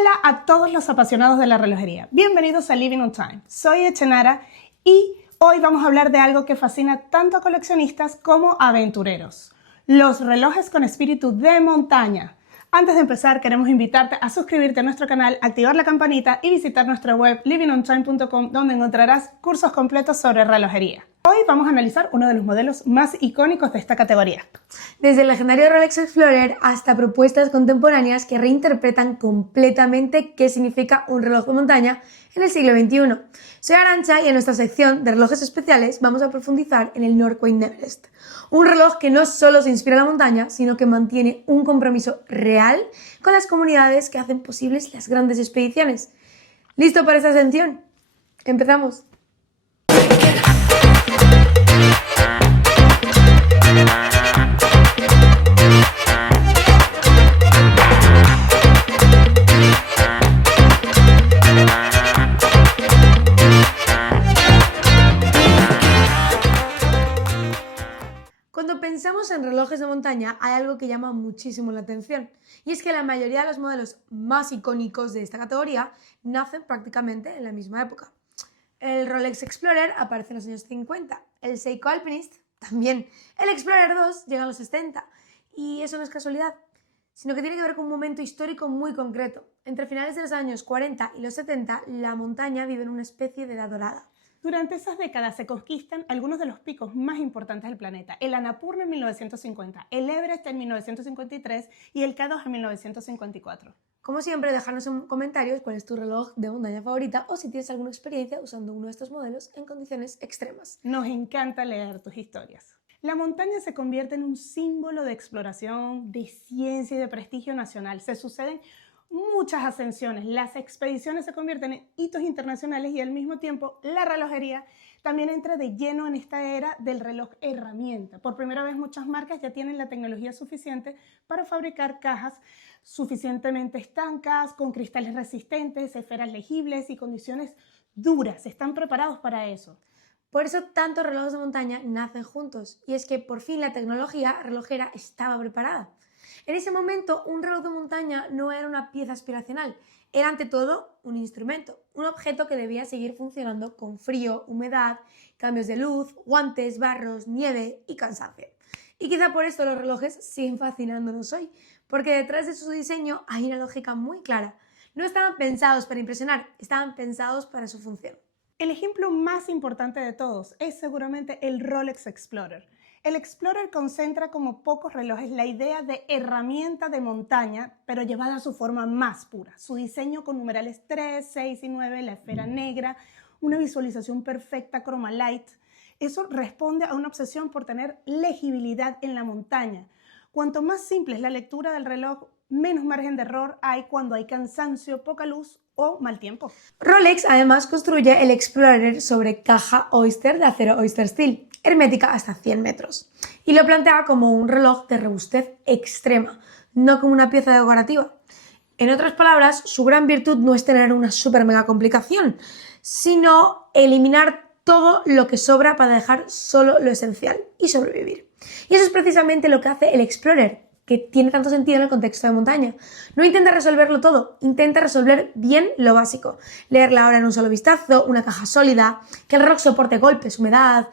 Hola a todos los apasionados de la relojería. Bienvenidos a Living on Time. Soy Echenara y hoy vamos a hablar de algo que fascina tanto a coleccionistas como a aventureros. Los relojes con espíritu de montaña. Antes de empezar, queremos invitarte a suscribirte a nuestro canal, activar la campanita y visitar nuestra web livingontime.com, donde encontrarás cursos completos sobre relojería. Hoy vamos a analizar uno de los modelos más icónicos de esta categoría. Desde el legendario Rolex Explorer hasta propuestas contemporáneas que reinterpretan completamente qué significa un reloj de montaña en el siglo XXI. Soy Arantxa y en nuestra sección de relojes especiales vamos a profundizar en el Norquist Everest. Un reloj que no solo se inspira en la montaña, sino que mantiene un compromiso real con las comunidades que hacen posibles las grandes expediciones. ¿Listo para esta sección? ¡Empezamos! Cuando pensamos en relojes de montaña hay algo que llama muchísimo la atención, y es que la mayoría de los modelos más icónicos de esta categoría nacen prácticamente en la misma época. El Rolex Explorer aparece en los años 50, el Seiko Alpinist también, el Explorer 2 llega a los 70, y eso no es casualidad, sino que tiene que ver con un momento histórico muy concreto. Entre finales de los años 40 y los 70, la montaña vive en una especie de edad dorada. Durante esas décadas se conquistan algunos de los picos más importantes del planeta. El Annapurna en 1950, el Everest en 1953 y el K2 en 1954. Como siempre, déjanos en comentarios cuál es tu reloj de montaña favorita o si tienes alguna experiencia usando uno de estos modelos en condiciones extremas. Nos encanta leer tus historias. La montaña se convierte en un símbolo de exploración, de ciencia y de prestigio nacional. Se suceden muchas ascensiones, las expediciones se convierten en hitos internacionales y al mismo tiempo la relojería también entra de lleno en esta era del reloj herramienta. Por primera vez muchas marcas ya tienen la tecnología suficiente para fabricar cajas suficientemente estancas, con cristales resistentes, esferas legibles y condiciones duras. Están preparados para eso. Por eso tantos relojes de montaña nacen juntos, y es que por fin la tecnología relojera estaba preparada. En ese momento, un reloj de montaña no era una pieza aspiracional, era ante todo un instrumento, un objeto que debía seguir funcionando con frío, humedad, cambios de luz, guantes, barros, nieve y cansancio. Y quizá por esto los relojes siguen fascinándonos hoy, porque detrás de su diseño hay una lógica muy clara. No estaban pensados para impresionar, estaban pensados para su función. El ejemplo más importante de todos es seguramente el Rolex Explorer. El Explorer concentra como pocos relojes la idea de herramienta de montaña, pero llevada a su forma más pura. Su diseño con numerales 3, 6 y 9, la esfera negra, una visualización perfecta Chroma Light. Eso responde a una obsesión por tener legibilidad en la montaña. Cuanto más simple es la lectura del reloj, menos margen de error hay cuando hay cansancio, poca luz o mal tiempo. Rolex además construye el Explorer sobre caja Oyster de acero Oyster Steel, hermética hasta 100 metros, y lo plantea como un reloj de robustez extrema, no como una pieza decorativa. En otras palabras, su gran virtud no es tener una super mega complicación, sino eliminar todo lo que sobra para dejar solo lo esencial y sobrevivir. Y eso es precisamente lo que hace el Explorer, que tiene tanto sentido en el contexto de montaña. No intenta resolverlo todo, intenta resolver bien lo básico. Leer la hora en un solo vistazo, una caja sólida, que el reloj soporte golpes, humedad,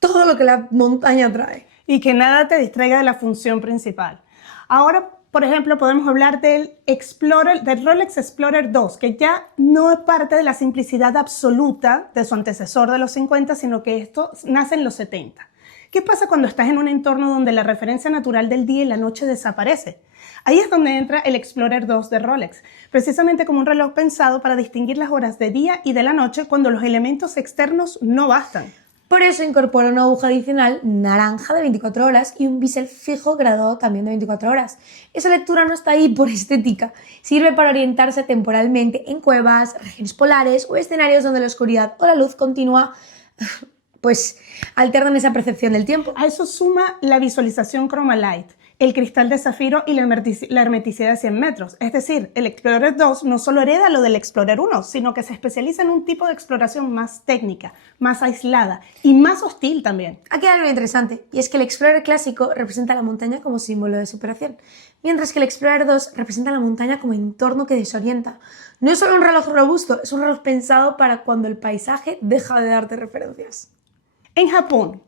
todo lo que la montaña trae. Y que nada te distraiga de la función principal. Ahora, por ejemplo, podemos hablar del Rolex Explorer 2, que ya no es parte de la simplicidad absoluta de su antecesor de los 50, sino que esto nace en los 70. ¿Qué pasa cuando estás en un entorno donde la referencia natural del día y la noche desaparece? Ahí es donde entra el Explorer 2 de Rolex, precisamente como un reloj pensado para distinguir las horas de día y de la noche cuando los elementos externos no bastan. Por eso incorpora una aguja adicional naranja de 24 horas y un bisel fijo graduado también de 24 horas. Esa lectura no está ahí por estética, sirve para orientarse temporalmente en cuevas, regiones polares o escenarios donde la oscuridad o la luz continua alternan esa percepción del tiempo. A eso suma la visualización Chroma Light, el cristal de zafiro y la hermeticidad de 100 metros. Es decir, el Explorer 2 no solo hereda lo del Explorer 1, sino que se especializa en un tipo de exploración más técnica, más aislada y más hostil también. Aquí hay algo interesante, y es que el Explorer clásico representa la montaña como símbolo de superación, mientras que el Explorer 2 representa la montaña como entorno que desorienta. No es solo un reloj robusto, es un reloj pensado para cuando el paisaje deja de darte referencias. En Japón,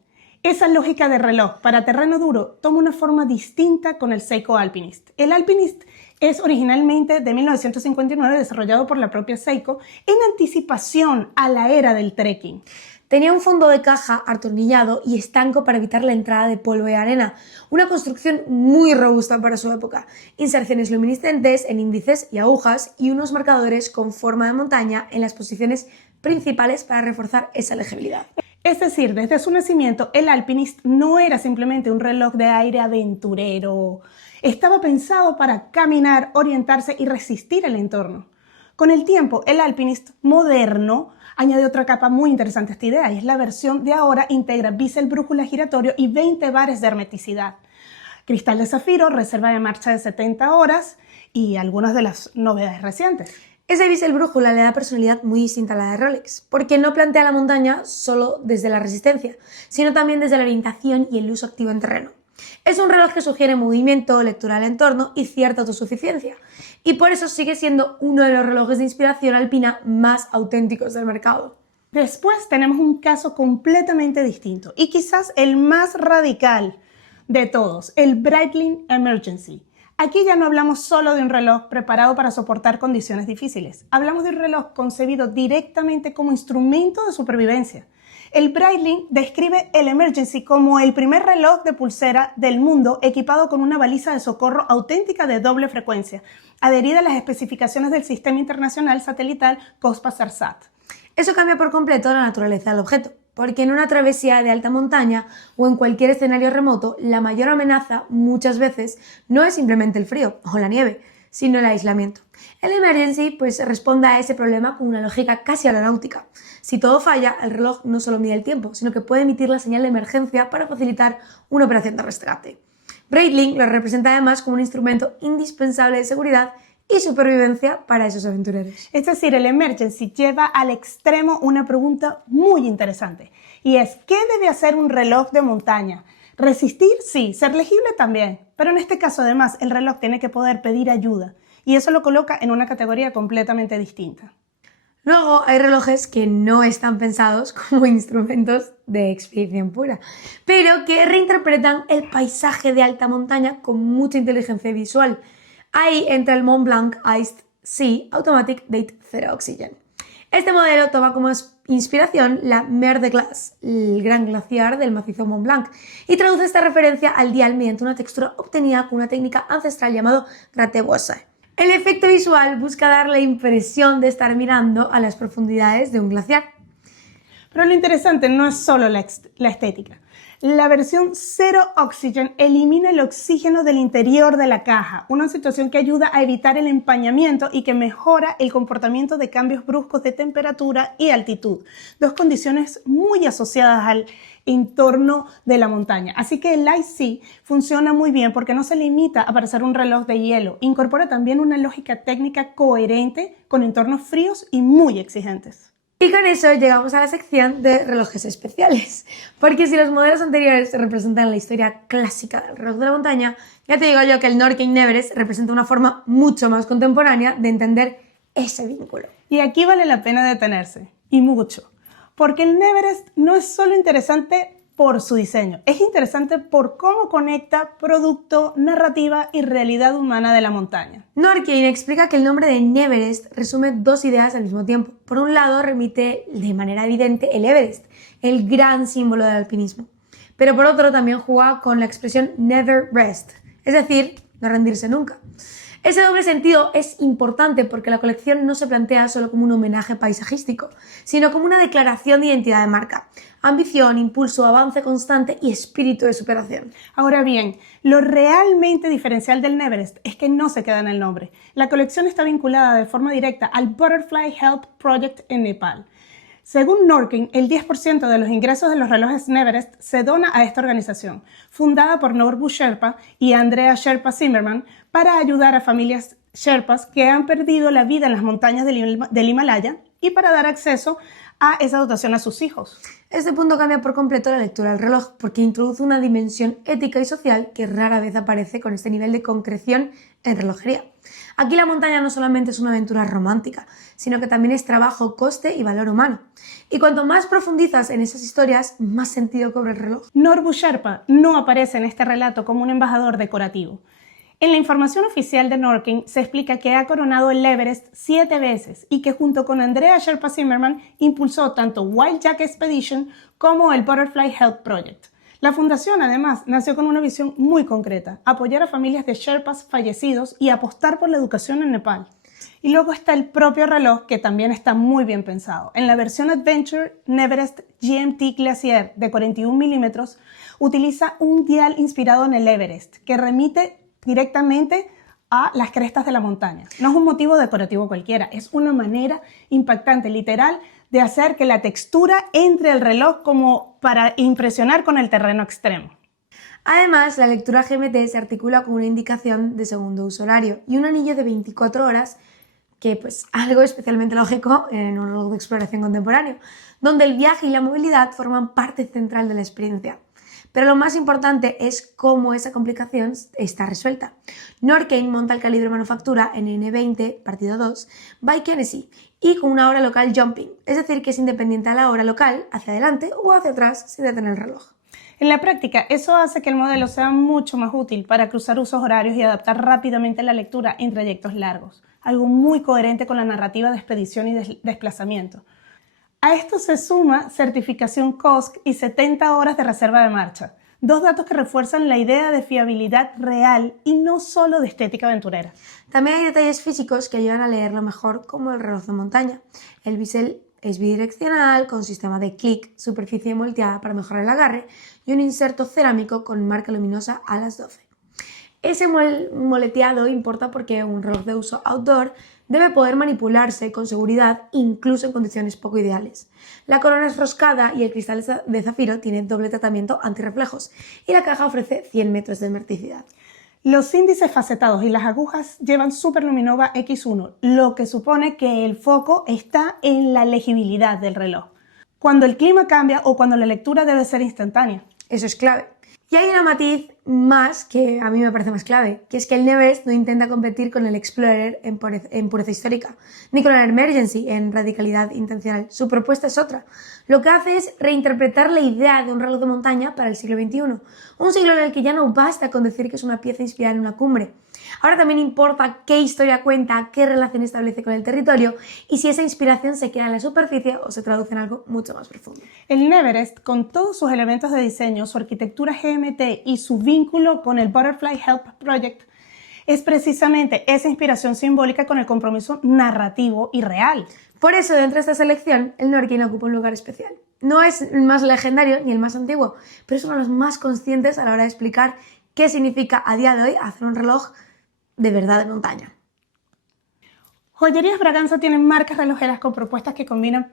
esa lógica de reloj para terreno duro toma una forma distinta con el Seiko Alpinist. El Alpinist es originalmente de 1959 desarrollado por la propia Seiko en anticipación a la era del trekking. Tenía un fondo de caja atornillado y estanco para evitar la entrada de polvo y arena, una construcción muy robusta para su época, inserciones luminiscentes en índices y agujas y unos marcadores con forma de montaña en las posiciones principales para reforzar esa legibilidad. Es decir, desde su nacimiento, el Alpinist no era simplemente un reloj de aire aventurero. Estaba pensado para caminar, orientarse y resistir el entorno. Con el tiempo, el Alpinist moderno añade otra capa muy interesante a esta idea, y es la versión de ahora integra bisel brújula giratorio y 20 bares de hermeticidad. Cristal de zafiro, reserva de marcha de 70 horas y algunas de las novedades recientes. Ese bisel brújula le da personalidad muy distinta a la de Rolex, porque no plantea la montaña solo desde la resistencia, sino también desde la orientación y el uso activo en terreno. Es un reloj que sugiere movimiento, lectura del entorno y cierta autosuficiencia, y por eso sigue siendo uno de los relojes de inspiración alpina más auténticos del mercado. Después tenemos un caso completamente distinto y quizás el más radical de todos, el Breitling Emergency. Aquí ya no hablamos solo de un reloj preparado para soportar condiciones difíciles. Hablamos de un reloj concebido directamente como instrumento de supervivencia. El Breitling describe el Emergency como el primer reloj de pulsera del mundo equipado con una baliza de socorro auténtica de doble frecuencia, adherida a las especificaciones del Sistema Internacional Satelital COSPAS-SAT. Eso cambia por completo la naturaleza del objeto, porque en una travesía de alta montaña o en cualquier escenario remoto, la mayor amenaza muchas veces no es simplemente el frío o la nieve, sino el aislamiento. El Emergency responde a ese problema con una lógica casi aeronáutica. Si todo falla, el reloj no solo mide el tiempo, sino que puede emitir la señal de emergencia para facilitar una operación de rescate. Breitling lo representa además como un instrumento indispensable de seguridad y supervivencia para esos aventureros. Es decir, el Emergency lleva al extremo una pregunta muy interesante, y es ¿qué debe hacer un reloj de montaña? Resistir, sí, ser legible también, pero en este caso además el reloj tiene que poder pedir ayuda, y eso lo coloca en una categoría completamente distinta. Luego hay relojes que no están pensados como instrumentos de expedición pura, pero que reinterpretan el paisaje de alta montaña con mucha inteligencia visual. Ahí entra el Montblanc Iced Sea Automatic Date Zero Oxygen. Este modelo toma como inspiración la Mer de Glace, el gran glaciar del macizo Mont Blanc, y traduce esta referencia al dial mediante una textura obtenida con una técnica ancestral llamada gratte-bossae. El efecto visual busca dar la impresión de estar mirando a las profundidades de un glaciar. Pero lo interesante no es solo la estética. La versión Zero Oxygen elimina el oxígeno del interior de la caja, una situación que ayuda a evitar el empañamiento y que mejora el comportamiento de cambios bruscos de temperatura y altitud, dos condiciones muy asociadas al entorno de la montaña. Así que el Ice funciona muy bien porque no se limita a parecer un reloj de hielo, incorpora también una lógica técnica coherente con entornos fríos y muy exigentes. Y con eso llegamos a la sección de relojes especiales, porque si los modelos anteriores representan la historia clásica del reloj de la montaña, ya te digo yo que el Norqain Everest representa una forma mucho más contemporánea de entender ese vínculo. Y aquí vale la pena detenerse, y mucho, porque el Everest no es solo interesante por su diseño, es interesante por cómo conecta producto, narrativa y realidad humana de la montaña. Norqain explica que el nombre de Neverest resume dos ideas al mismo tiempo. Por un lado, remite de manera evidente el Everest, el gran símbolo del alpinismo. Pero por otro, también juega con la expresión never rest, es decir, no rendirse nunca. Ese doble sentido es importante porque la colección no se plantea solo como un homenaje paisajístico, sino como una declaración de identidad de marca, ambición, impulso, avance constante y espíritu de superación. Ahora bien, lo realmente diferencial del Everest es que no se queda en el nombre. La colección está vinculada de forma directa al Butterfly Help Project en Nepal. Según Norkin, el 10% de los ingresos de los relojes Neverest se dona a esta organización, fundada por Norbu Sherpa y Andrea Sherpa Zimmerman, para ayudar a familias Sherpas que han perdido la vida en las montañas del Himalaya y para dar acceso a esa dotación a sus hijos. Este punto cambia por completo la lectura del reloj porque introduce una dimensión ética y social que rara vez aparece con este nivel de concreción en relojería. Aquí la montaña no solamente es una aventura romántica, sino que también es trabajo, coste y valor humano. Y cuanto más profundizas en esas historias, más sentido cobra el reloj. Norbu Sherpa no aparece en este relato como un embajador decorativo. En la información oficial de Norkin se explica que ha coronado el Everest 7 veces y que junto con Andrea Sherpa Zimmerman impulsó tanto Wild Jack Expedition como el Butterfly Health Project. La fundación, además, nació con una visión muy concreta: apoyar a familias de Sherpas fallecidos y apostar por la educación en Nepal. Y luego está el propio reloj, que también está muy bien pensado. En la versión Adventure, Neverest GMT Glacier de 41 milímetros utiliza un dial inspirado en el Everest, que remite directamente a las crestas de la montaña. No es un motivo decorativo cualquiera, es una manera impactante, literal, de hacer que la textura entre el reloj como para impresionar con el terreno extremo. Además, la lectura GMT se articula con una indicación de segundo uso horario y un anillo de 24 horas, que pues algo especialmente lógico en un reloj de exploración contemporáneo, donde el viaje y la movilidad forman parte central de la experiencia. Pero lo más importante es cómo esa complicación está resuelta. Norkin monta el calibre manufactura en N20, partido 2, by Kennedy, y con una hora local jumping, es decir, que es independiente a la hora local, hacia adelante o hacia atrás sin detener el reloj. En la práctica, eso hace que el modelo sea mucho más útil para cruzar usos horarios y adaptar rápidamente la lectura en trayectos largos, algo muy coherente con la narrativa de expedición y desplazamiento. A esto se suma certificación COSC y 70 horas de reserva de marcha, dos datos que refuerzan la idea de fiabilidad real y no solo de estética aventurera. También hay detalles físicos que ayudan a leerlo mejor, como el reloj de montaña. El bisel es bidireccional, con sistema de clic, superficie moldeada para mejorar el agarre y un inserto cerámico con marca luminosa a las 12. Ese moleteado importa porque un reloj de uso outdoor debe poder manipularse con seguridad incluso en condiciones poco ideales. La corona es roscada y el cristal de zafiro tiene doble tratamiento antirreflejos y la caja ofrece 100 metros de hermeticidad. Los índices facetados y las agujas llevan Superluminova X1, lo que supone que el foco está en la legibilidad del reloj, cuando el clima cambia o cuando la lectura debe ser instantánea. Eso es clave. Y hay una matiz más que a mí me parece más clave, que es que el Neverest no intenta competir con el Explorer en pureza histórica, ni con el Emergency en radicalidad intencional. Su propuesta es otra. Lo que hace es reinterpretar la idea de un reloj de montaña para el siglo XXI, un siglo en el que ya no basta con decir que es una pieza inspirada en una cumbre. Ahora también importa qué historia cuenta, qué relación establece con el territorio y si esa inspiración se queda en la superficie o se traduce en algo mucho más profundo. El Neverest, con todos sus elementos de diseño, su arquitectura GMT y su vínculo con el Butterfly Health Project, es precisamente esa inspiración simbólica con el compromiso narrativo y real. Por eso, dentro de esta selección, el Norkin ocupa un lugar especial. No es el más legendario ni el más antiguo, pero es uno de los más conscientes a la hora de explicar qué significa a día de hoy hacer un reloj de verdad de montaña. Joyerías Braganza tienen marcas relojeras con propuestas que combinan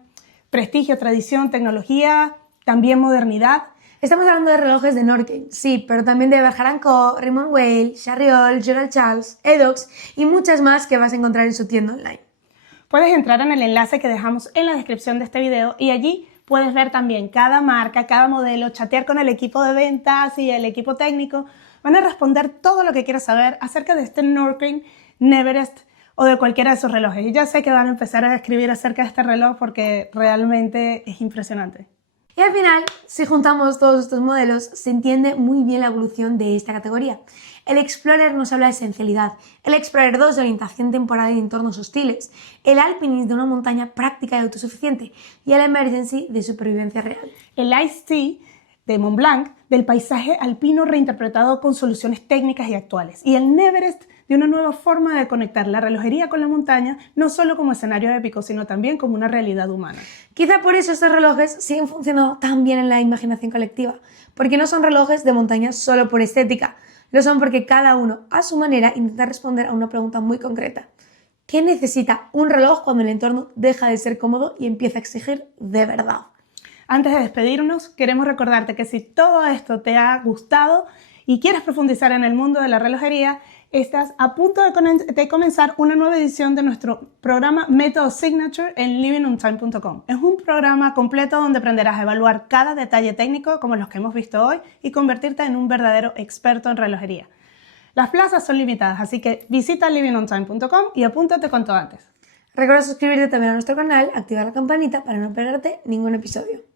prestigio, tradición, tecnología, también modernidad. Estamos hablando de relojes de Norkin, sí, pero también de Berger & Co, Raymond Weil, Charriol, Gerald Charles, Edox y muchas más que vas a encontrar en su tienda online. Puedes entrar en el enlace que dejamos en la descripción de este video y allí puedes ver también cada marca, cada modelo, chatear con el equipo de ventas y el equipo técnico. Van a responder todo lo que quieras saber acerca de este Norkin, Neverest o de cualquiera de sus relojes. Y ya sé que van a empezar a escribir acerca de este reloj porque realmente es impresionante. Y al final, si juntamos todos estos modelos, se entiende muy bien la evolución de esta categoría. El Explorer nos habla de esencialidad, el Explorer 2 de orientación temporal en entornos hostiles, el Alpinist de una montaña práctica y autosuficiente y el Emergency de supervivencia real. El Ice-T de Montblanc del paisaje alpino reinterpretado con soluciones técnicas y actuales. Y el Neverest de una nueva forma de conectar la relojería con la montaña, no solo como escenario épico, sino también como una realidad humana. Quizá por eso estos relojes siguen funcionando tan bien en la imaginación colectiva, porque no son relojes de montaña solo por estética, lo son porque cada uno, a su manera, intenta responder a una pregunta muy concreta. ¿Qué necesita un reloj cuando el entorno deja de ser cómodo y empieza a exigir de verdad? Antes de despedirnos, queremos recordarte que si todo esto te ha gustado y quieres profundizar en el mundo de la relojería, estás a punto de comenzar una nueva edición de nuestro programa Método Signature en livingontime.com. Es un programa completo donde aprenderás a evaluar cada detalle técnico como los que hemos visto hoy y convertirte en un verdadero experto en relojería. Las plazas son limitadas, así que visita livingontime.com y apúntate cuanto antes. Recuerda suscribirte también a nuestro canal, activar la campanita para no perderte ningún episodio.